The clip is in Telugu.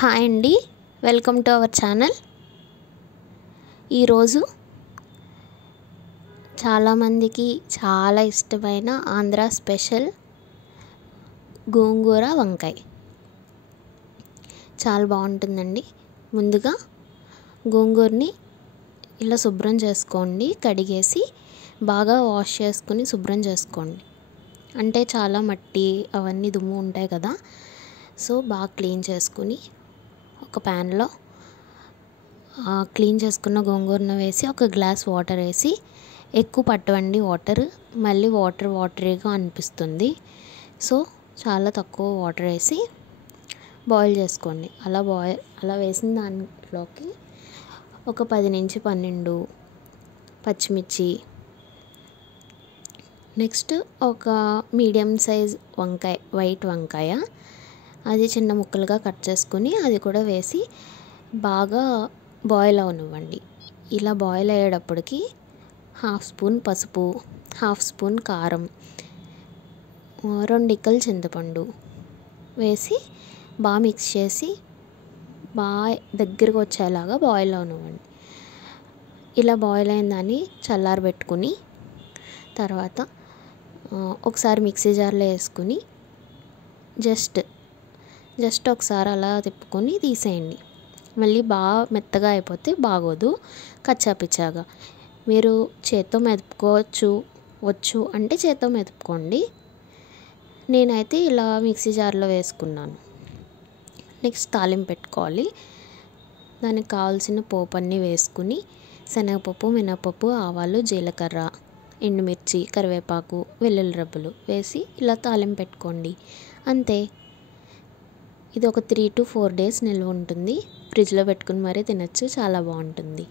హాయ్ అండి, వెల్కమ్ టు అవర్ ఛానల్. ఈరోజు చాలామందికి చాలా ఇష్టమైన ఆంధ్ర స్పెషల్ గోంగూర వంకాయ చాలా బాగుంటుందండి. ముందుగా గోంగూరని ఇలా శుభ్రం చేసుకోండి. కడిగేసి బాగా వాష్ చేసుకుని శుభ్రం చేసుకోండి. అంటే చాలా మట్టి అవన్నీ దుమ్ము ఉంటాయి కదా, సో బాగా క్లీన్ చేసుకుని ఒక ప్యాన్లో క్లీన్ చేసుకున్న గోంగూరను వేసి ఒక గ్లాస్ వాటర్ వేసి, ఎక్కువ పట్టవండి వాటర్, మళ్ళీ వాటరీగా అనిపిస్తుంది. సో చాలా తక్కువ వాటర్ వేసి బాయిల్ చేసుకోండి. అలా వేసిన దాంట్లోకి ఒక 10 నుంచి 12 పచ్చిమిర్చి, నెక్స్ట్ ఒక మీడియం సైజ్ వంకాయ, వైట్ వంకాయ, అది చిన్న ముక్కలుగా కట్ చేసుకుని అది కూడా వేసి బాగా బాయిల్ అవనివ్వండి. ఇలా బాయిల్ అయ్యేటప్పటికి 1/2 స్పూన్ పసుపు, 1/2 స్పూన్ కారం, 2 ఇక్కలు చింతపండు వేసి బాగా మిక్స్ చేసి బాగా దగ్గరకు వచ్చేలాగా బాయిల్ అవనివ్వండి. ఇలా బాయిల్ అయిన దాన్ని చల్లారబెట్టుకుని తర్వాత ఒకసారి మిక్సీ జార్లో వేసుకుని జస్ట్ ఒకసారి అలా తిప్పుకొని తీసేయండి. మళ్ళీ బాగా మెత్తగా అయిపోతే బాగోదు. కచ్చాపిచ్చాగా మీరు చేత్తో వచ్చు అంటే చేత్తో మెదుపుకోండి. నేనైతే ఇలా మిక్సీ జార్లో వేసుకున్నాను. నెక్స్ట్ తాలింపు పెట్టుకోవాలి. దానికి కావాల్సిన పోపు అన్నీ వేసుకుని శనగపప్పు, మినపప్పు, ఆవాలు, జీలకర్ర, ఎండుమిర్చి, కరివేపాకు, వెల్లుల్లి రబ్బలు వేసి ఇలా తాలింపు పెట్టుకోండి. అంతే. ఇది ఒక 3 to 4 days నిల్వ ఉంటుంది. ఫ్రిడ్జ్లో పెట్టుకుని మరీ తినచ్చు. చాలా బాగుంటుంది.